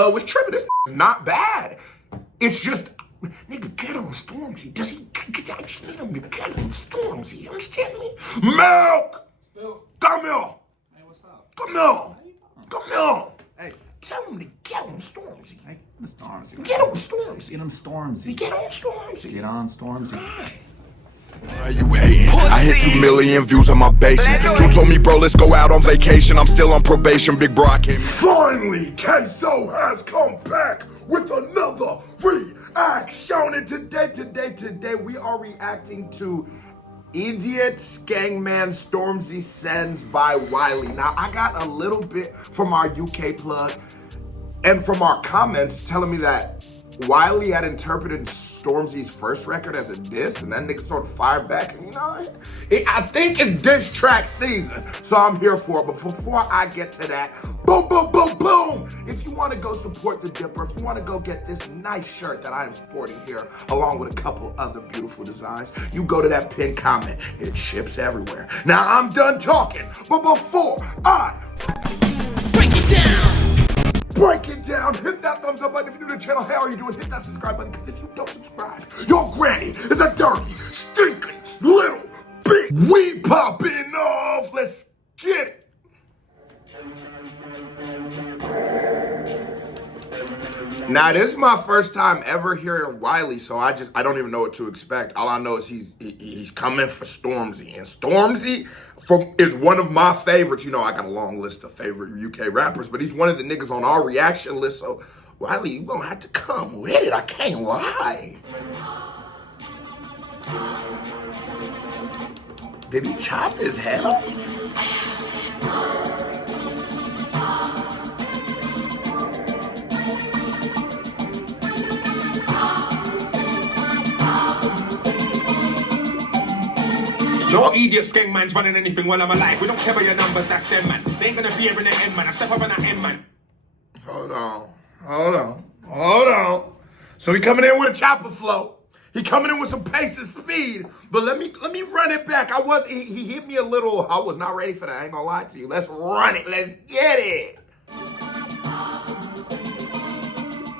plug was tripping. This is not bad. It's just, nigga, get on Stormzy. Does he? I just need him to get on Stormzy. You understand me? Milk! Come here. Hey, what's up? Come here. Come here. Hey, tell him to get on Stormzy. Hey, get on Stormzy. Get on Stormzy. Get on Stormzy. Get on Stormzy. Get on Stormzy. Why you hating? I hit 2 million views on my basement. Drew told me, bro, let's go out on vacation. I'm still on probation, big bro, I came in. Finally, Queso has come back with another reaction. And today, we are reacting to Eediyat Skengman Stormzy Sends by Wiley. Now, I got a little bit from our UK plug and from our comments telling me that Wiley had interpreted Stormzy's first record as a diss, and that nigga sort of fired back. And you know, I think it's diss track season, so I'm here for it. But before I get to that, boom, boom, boom, boom. If you want to go support the Dipper, if you want to go get this nice shirt that I am sporting here, along with a couple other beautiful designs, you go to that pinned comment. It ships everywhere. Now I'm done talking, but before I break it down. Break it down, hit that thumbs up button if you're new to the channel. How are you doing? Hit that subscribe button, because if you don't subscribe, your granny is a dirty, stinking little bitch. We popping off. Let's get it. Now, this is my first time ever hearing Wiley, so I don't even know what to expect. All I know is he's coming for Stormzy, and Stormzy is one of my favorites. You know, I got a long list of favorite UK rappers, but he's one of the niggas on our reaction list. So, Wiley, you gonna have to come with it. I can't lie. Did he chop his head off? No Eediyat Skengman's running anything while I'm alive. We don't care about your numbers, that's them, man. They ain't gonna be here in the end, man. I step up on that end, man. Hold on. So he coming in with a chopper flow. He coming in with some pace and speed. But let me run it back. He hit me a little. I was not ready for that. I ain't gonna lie to you. Let's run it. Let's get it.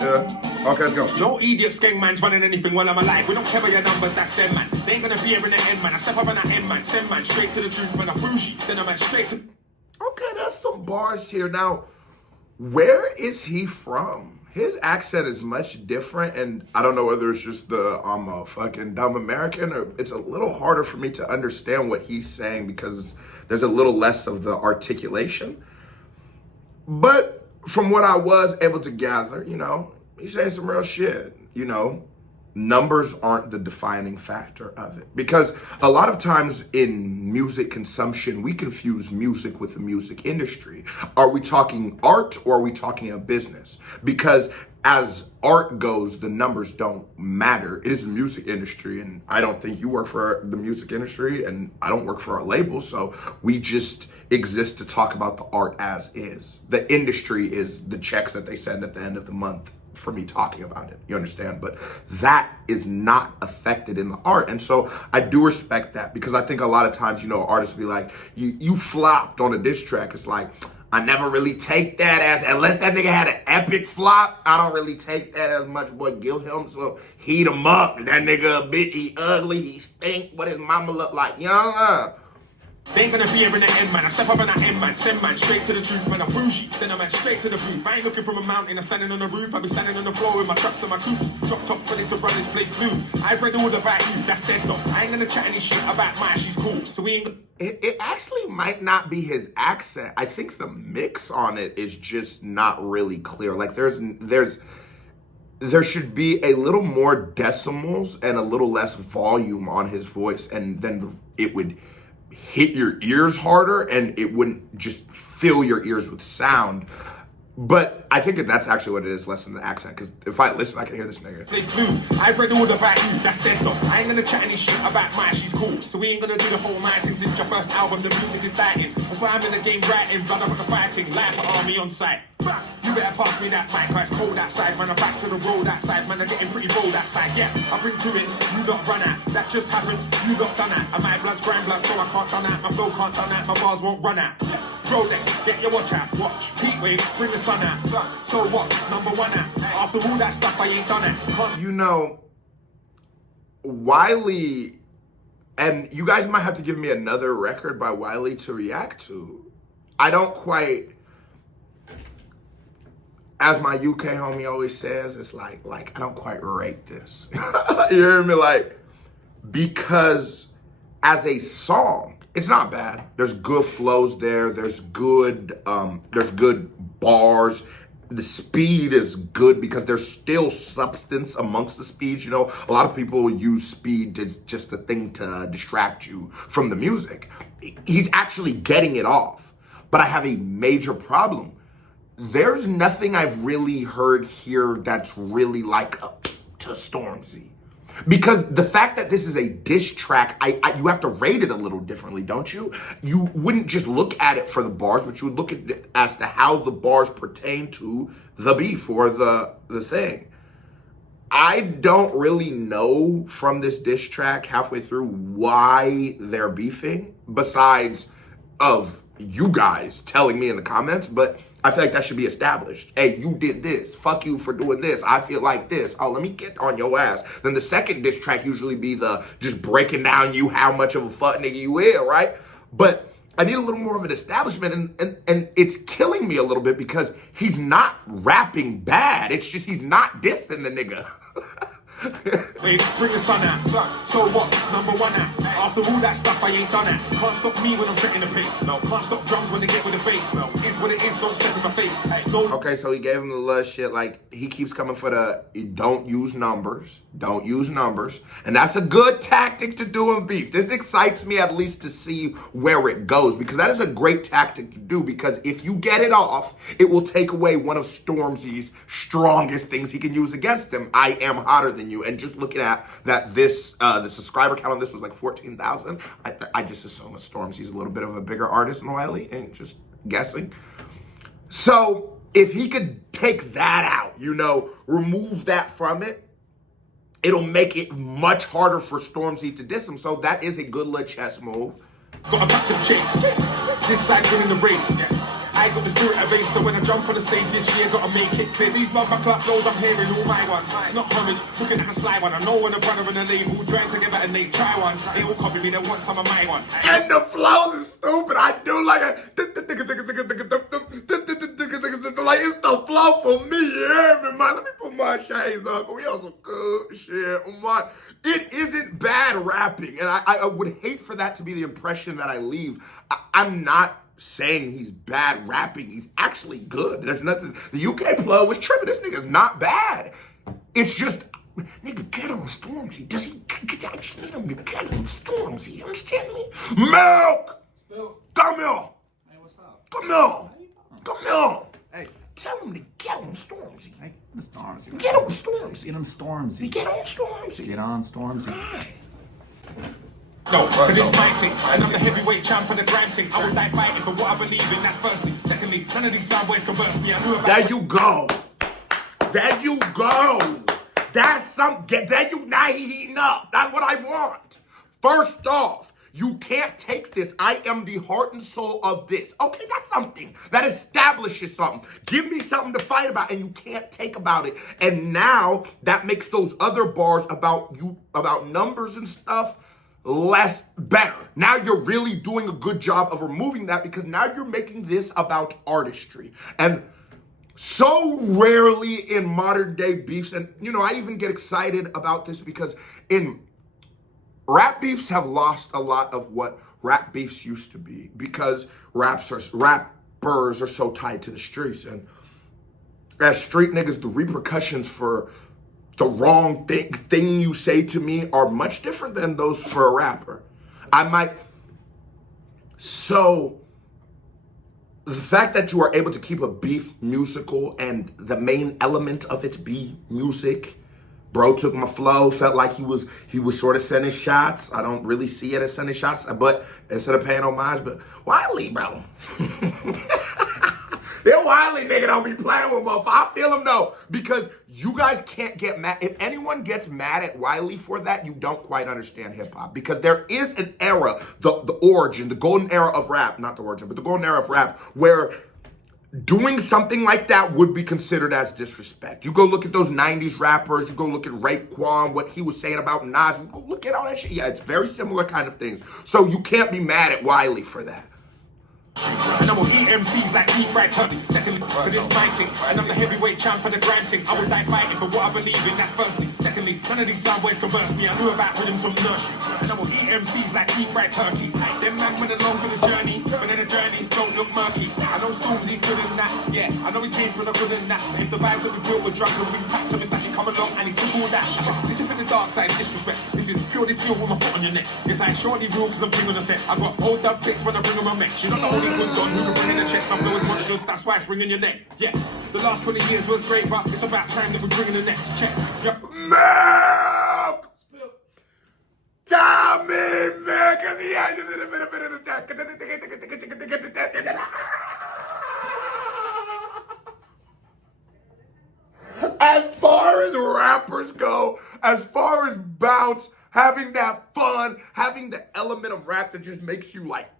Yeah. Okay, let's go. No Eediyat Skengman's running anything while I'm alive. We don't care about your numbers, that's them, man. They ain't gonna be here in the end, man. I step up on that end, man. Send man straight to the truth, man. I'm bougie. Send a man straight to... Okay, that's some bars here. Now, where is he from? His accent is much different, and I don't know whether it's just I'm a fucking dumb American, or it's a little harder for me to understand what he's saying because there's a little less of the articulation. But from what I was able to gather, you know, he's saying some real shit. You know, numbers aren't the defining factor of it. Because a lot of times in music consumption, we confuse music with the music industry. Are we talking art or are we talking a business? Because as art goes, the numbers don't matter. It is the music industry, and I don't think you work for the music industry, and I don't work for a label, so we just exist to talk about the art as is. The industry is the checks that they send at the end of the month for me talking about it, you understand? But that is not affected in the art. And so I do respect that, because I think a lot of times, you know, artists be like, you flopped on a diss track. It's like, I never really take that as, unless that nigga had an epic flop, I don't really take that as much. Boy, give him some, heat him up. That nigga a bitch, he ugly, he stink, what his mama look like, young. They ain't gonna be here in the end, man. I step up on that end, man. Send man straight to the truth, man. I'm bougie. Send a man straight to the booth. I ain't looking from a mountain, I'm standing on the roof. I be standing on the floor with my trucks and my coops. Drop top ready to run this place blue. I've read all about you, that's dead though. I ain't gonna chat any shit about mine, she's cool. So we ain't gonna... It actually might not be his accent. I think the mix on it is just not really clear. Like there should be a little more decimals and a little less volume on his voice, and then it would hit your ears harder and it wouldn't just fill your ears with sound. But I think that's actually what it is, less than the accent, because if I listen, I can hear this nigga. I've read all about you, that's dead though. I ain't gonna chat any shit about mine, she's cool. So we ain't gonna do the whole mine thing since your first album, the music is dying. That's why I'm in the game writing, brother with the fighting, live for army on site. You better pass me that mic, it's cold outside, man, I'm back to the road outside, man, I'm getting pretty bold outside, yeah. I bring to it, you got run out, that just happened, you got done out. And my blood's grind blood, so I can't done out, my flow can't done out, my bars won't run out. Rolex, get your watch out. Watch. Heat wave, bring the sun out. So what? Number one out. After all that stuff, I ain't done it. You know, Wiley, and you guys might have to give me another record by Wiley to react to. I don't quite, as my UK homie always says, it's like I don't quite rate this. You hear me? Like, because as a song, it's not bad. There's good flows there. There's good bars. The speed is good because there's still substance amongst the speed. You know, a lot of people use speed as just a thing to distract you from the music. He's actually getting it off. But I have a major problem. There's nothing I've really heard here that's really like to Stormzy. Because the fact that this is a diss track, you have to rate it a little differently, don't you? You wouldn't just look at it for the bars, but you would look at it as to how the bars pertain to the beef or the thing. I don't really know from this diss track halfway through why they're beefing, besides of you guys telling me in the comments, but I feel like that should be established. Hey, you did this. Fuck you for doing this. I feel like this. Oh, let me get on your ass. Then the second diss track usually be the just breaking down you how much of a fuck nigga you is, right? But I need a little more of an establishment, and it's killing me a little bit because he's not rapping bad. It's just he's not dissing the nigga. Wait, bring the sun out. So what? Number one out. After all that stuff, I ain't done it. Can't stop me when I'm setting the pace. No, can't stop drums when they get with the bass. No, it's what it is. Don't step in my face. Hey, don't. Okay, so he gave him the little shit. Like, he keeps coming for the don't use numbers. Don't use numbers. And that's a good tactic to do in beef. This excites me at least to see where it goes, because that is a great tactic to do, because if you get it off, it will take away one of Stormzy's strongest things he can use against him. I am hotter than you. And just looking at that, this the subscriber count on this was like 14,000. I just assume that Stormzy's a little bit of a bigger artist than Wiley, and just guessing. So if he could take that out, you know, remove that from it, it'll make it much harder for Stormzy to diss him. So that is a good little chess move. Got a back to the chase. This side winning the race. I got the spirit of ace, so when I jump on the stage this year, gotta make it clear. These mother clap flows I'm hearing all my ones. It's not homage, looking at the sly one. I know when a brother and a label trying to get better, they try one. They all copy me, they want some of my one. And the flows is stupid. I do like a like it's the flow for me. You hear me, man? Let me put my shades on. We on some good shit, man. It isn't bad rapping, and I would hate for that to be the impression that I leave. I'm not saying he's bad rapping. He's actually good. There's nothing. The UK plug was tripping. This nigga's not bad. It's just, nigga, get on Stormzy. Does he? I just need him to get on Stormzy. You understand me? Milk! Come here. Hey, what's up? Come here. Come here. Hey. Tell him to get on Stormzy. Hey, Stormzy. Get on Stormzy. Get him Stormzy. Get on Stormzy. Get on Stormzy. No, but it's my thing, and I'm the heavyweight champ of the grind thing. I will die fighting for what I believe in, that's firstly. Secondly, none of these sound boys can burst me. I knew about There you go. There you go. That's some, there you, now he heating up. That's what I want. First off, you can't take this. I am the heart and soul of this. Okay, that's something. That establishes something. Give me something to fight about, and you can't take about it. And now that makes those other bars about you, about numbers and stuff, less better. Now you're really doing a good job of removing that, because now you're making this about artistry. And so rarely in modern day beefs, and you know, I even get excited about this because in rap beefs have lost a lot of what rap beefs used to be, because rappers are so tied to the streets, and as street niggas, the repercussions for the wrong thing you say to me are much different than those for a rapper. So the fact that you are able to keep a beef musical and the main element of it be music, bro took my flow, felt like he was sort of sending shots. I don't really see it as sending shots, but instead of paying homage, but Wiley, bro. That Wiley nigga don't be playing with motherfuckers. I feel him though, because you guys can't get mad. If anyone gets mad at Wiley for that, you don't quite understand hip hop. Because there is an era, the origin, the golden era of rap, not the origin, but the golden era of rap, where doing something like that would be considered as disrespect. You go look at those 90s rappers, you go look at Raekwon, what he was saying about Nas, you go look at all that shit. Yeah, it's very similar kind of things. So you can't be mad at Wiley for that. And I'm gonna eat MCs like deep fried turkey. Secondly, for this fighting, and I'm the heavyweight champ for the granting. I would die fighting for what I believe in, that's firstly. Secondly, none of these sound boys can burst me. I knew about rhythms from nursery. And I'm gonna eat MCs like deep fried turkey. Them man went along for the journey, but then the journeys don't look murky. I know Stormzy's good in that, yeah. I know he came from the good in that. If the vibes that we built with drugs and we packed him, it's like he come along and he took all that. I said, this is for the dark side, disrespect. This is pure, this feel with my foot on your neck. Yes, I surely rule because I'm king on the set. I got old dub pics when I bring on my mech. You're not the only good done who can bring in the check. My flow is monstrous, that's why it's ringing your neck. Yeah, the last 20 years was great, but it's about time that we bring in the next check. Yep. Milk! Tommy Milk is the edges in a bit of attack. As far as rappers go, as far as bounce, having that fun, having the element of rap that just makes you like,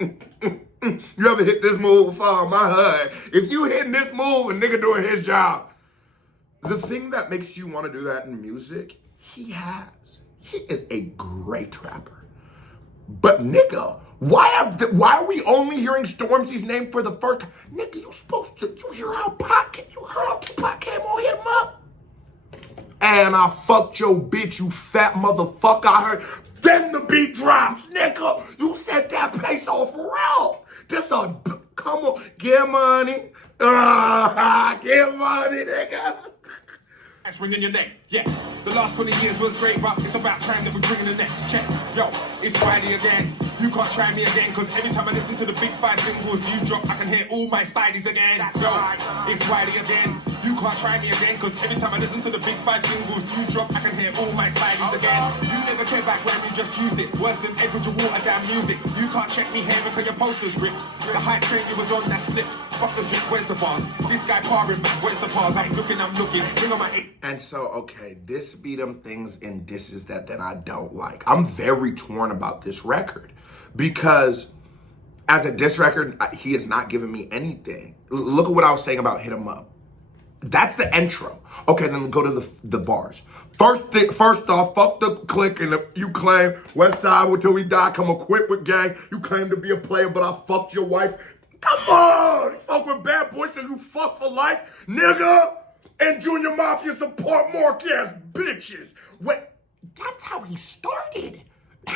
you ever hit this move on my hood? If you hitting this move, a nigga doing his job. The thing that makes you want to do that in music, he has. He is a great rapper. But nigga, why are we only hearing Stormzy's name for the first time? Nigga, you hear how Tupac came on, hit him up? And I fucked your bitch, you fat motherfucker. I heard, then the beat drops, nigga. You set that place off real. Come on, get money. Get money, nigga. That's ringing your neck, yeah. The last 20 years was great, but it's about time that we bring in the next check. Yo, it's Friday again. You can't try me again, cause every time I listen to the big five singles you drop, I can hear all my stylies again. Yo, it's Friday again. You can't try me again, cause every time I listen to the big five singles you drop, I can hear all my stylies again. You never came back when we just used it. Worse than Edward Water damn music. You can't check me here because your poster's ripped. The hype train you was on that slipped. Fuck the drip, where's the bars? This guy parring back, where's the bars? I'm looking, bring on my... And so, okay, this be them things and disses that I don't like. I'm very torn about this record because as a diss record, he has not given me anything. Look at what I was saying about Hit 'Em Up. That's the intro. Okay, then go to the bars. First off, fuck the clique and you claim West Side until we die, come equipped with gang. You claim to be a player, but I fucked your wife. Come on! You fuck with bad boys so you fuck for life, nigga! And Junior Mafia support mark-ass bitches. Wait, that's how he started.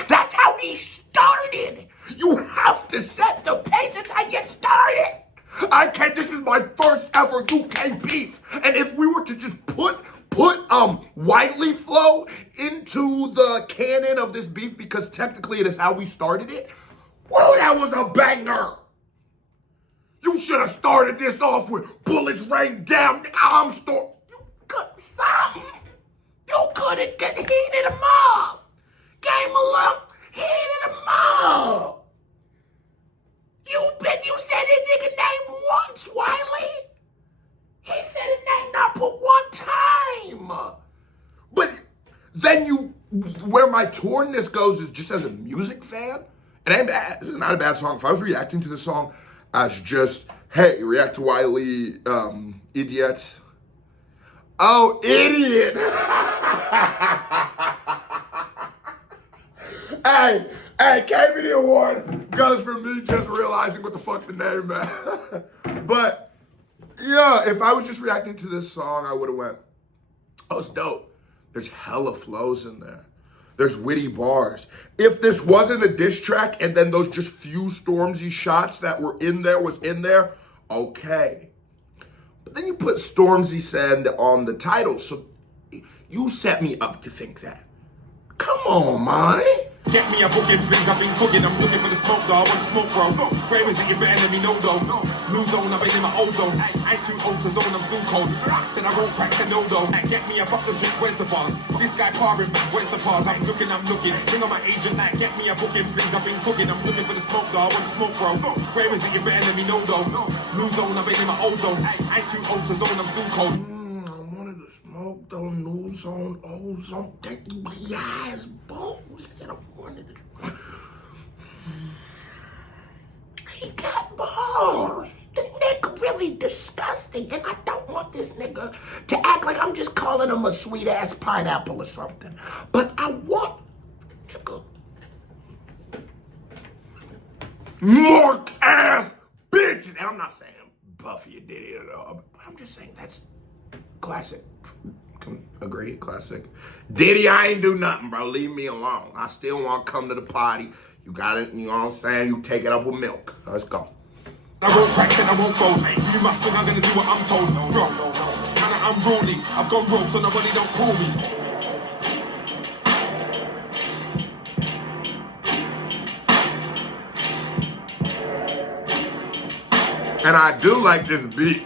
That's how he started. You have to set the pace. That's how you get started. I can't, this is my first ever UK beef. And if we were to just put Wiley flow into the canon of this beef, because technically it is how we started it, well, that was a banger. You should have started this off with bullets rain down. You could something. You could have heated him up. Gave him a lump, heated him up. You said his nigga name once, Wiley. He said his name not but one time. But then where my tornness goes is just as a music fan. It ain't bad. This is not a bad song. If I was reacting to the song as just, hey, react to Wiley, Eediyat. Oh, idiot. Hey, KB the award goes for me just realizing what the fuck the name meant. But, yeah, if I was just reacting to this song, I would have went, oh, it's dope. There's hella flows in there. There's witty bars. If this wasn't a diss track and then those just few Stormzy shots that were in there was in there, okay. But then you put Stormzy Send on the title, so you set me up to think that. Come on, man. Get me a booking, please. I've been cooking. I'm looking for the smoke, though. I want the smoke, bro. Where is it? You better let me know, though. New zone, I've been in my old zone. I ain't too old to zone, I'm still cold. Said I won't crack, said no, though. Get me a fucking drink, where's the bars? This guy parring back, where's the bars? I'm looking. Bring on my agent, like, get me a booking, please. I've been cooking. I'm looking for the smoke, though. I want the smoke, bro. Where is it? You better let me know, though. New zone, I've been in my old zone. I ain't too old to zone, I'm still cold. I wanted to smoke the new zone, old zone. He has both. He said I wanted to. He got balls. The nigga really disgusting, and I don't want this nigga to act like I'm just calling him a sweet ass pineapple or something. But I want nigga mark ass bitch. And I'm not saying Buffy or Diddy at all, but I'm just saying that's classic. Agree, classic. Diddy, I ain't do nothing, bro. Leave me alone. I still want to come to the party. You got it, you know what I'm saying? You take it up with milk. Let's go. I won't crack, said I won't fold. You must think I'm gonna do what I'm told. Bro, man, I'm rolling. I've gone rogue, so nobody don't call me. And I do like this beat.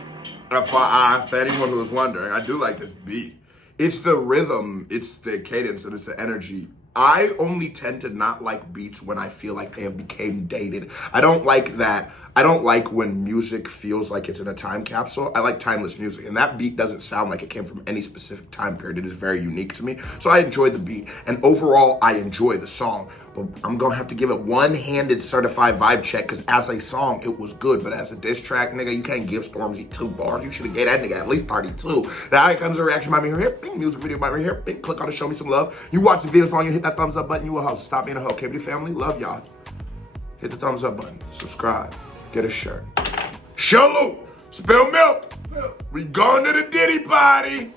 For anyone who was wondering, I do like this beat. It's the rhythm, it's the cadence, and it's the energy. I only tend to not like beats when I feel like they have become dated. I don't like that. I don't like when music feels like it's in a time capsule. I like timeless music, and that beat doesn't sound like it came from any specific time period. It is very unique to me, so I enjoy the beat. And overall, I enjoy the song. But I'm gonna have to give it one-handed certified vibe check, because as a song, it was good. But as a diss track, nigga, you can't give Stormzy 2 bars. You should have gave that nigga at least 32. Now here comes a reaction by me here. Bing, music video by me here. Bing, click on it, show me some love. You watch the videos long, you hit that thumbs up button, you a hustle. Stop being a hoe. KBD family, love y'all. Hit the thumbs up button, subscribe, get a shirt. Shalom, spill milk. We going to the Diddy party.